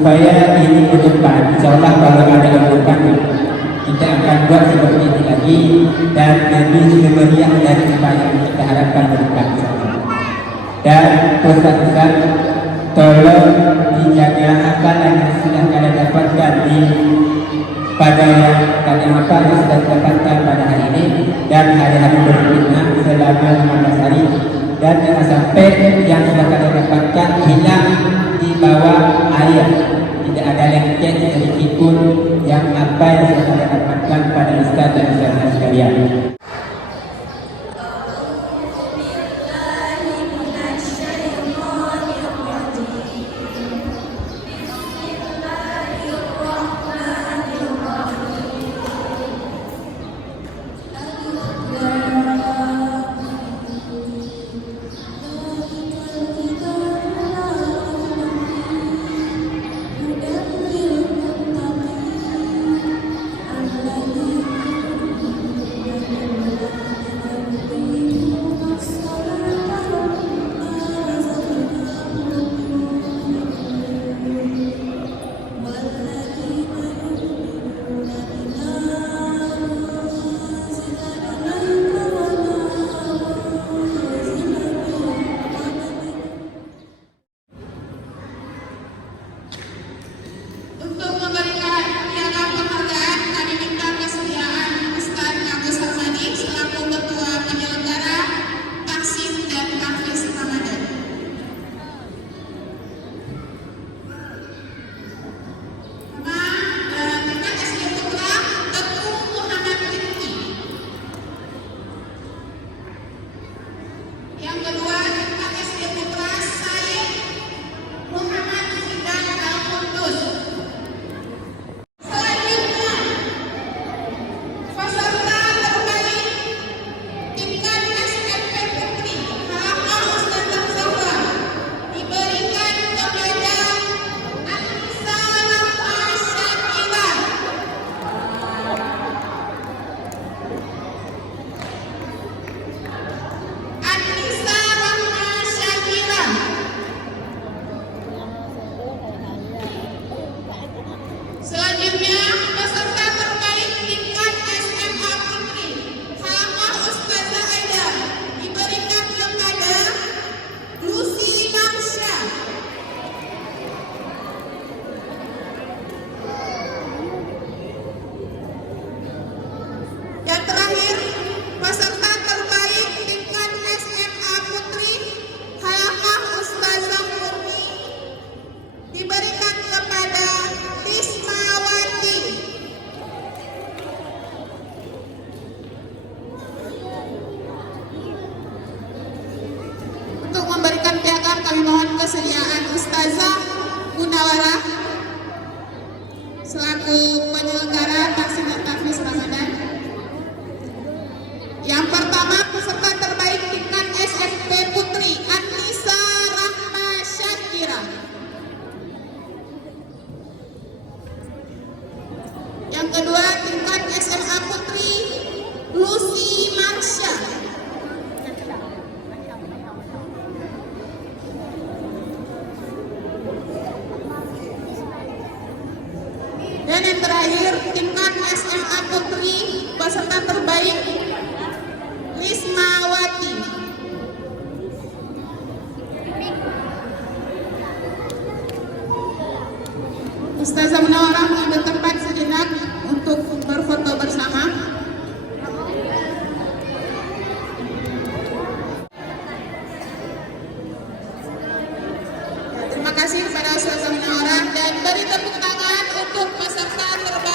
supaya ini ke depan, insyaallah kalau ada kebutuhan kita akan buat seperti ini lagi dan lebih meriah dari apa yang kita harapkan ke depan. Dan pesan-pesan tolong dijaga apa yang sudah kalian dapatkan pada kalian apa yang sudah dapatkan pada hari ini dan hari-hari berikutnya selama 15 hari, dan jangan sampai yang sudah kalian dapatkan hilang di bawah air. Tidak ada lengket sedikit pun yang apa yang sudah kalian dapatkan pada ustaz dan ustazah sekalian. persediaan Ustazah Munawarah selaku penyelenggara Tahsin Tahfiz Ramadan. Yang pertama, peserta terbaik tingkat SMP Putri Anissa Rahma Syakira. Yang kedua, tingkat SMA Putri Lucy Marsha. Dan yang terakhir, tingkat SMA Putri peserta terbaik Rismawati. Ustazah Munawarah mengambil tempat sejenak untuk berfoto bersama. Terima kasih kepada Ustazah Munawarah dan beri tepuk tangan untuk peserta terbaik.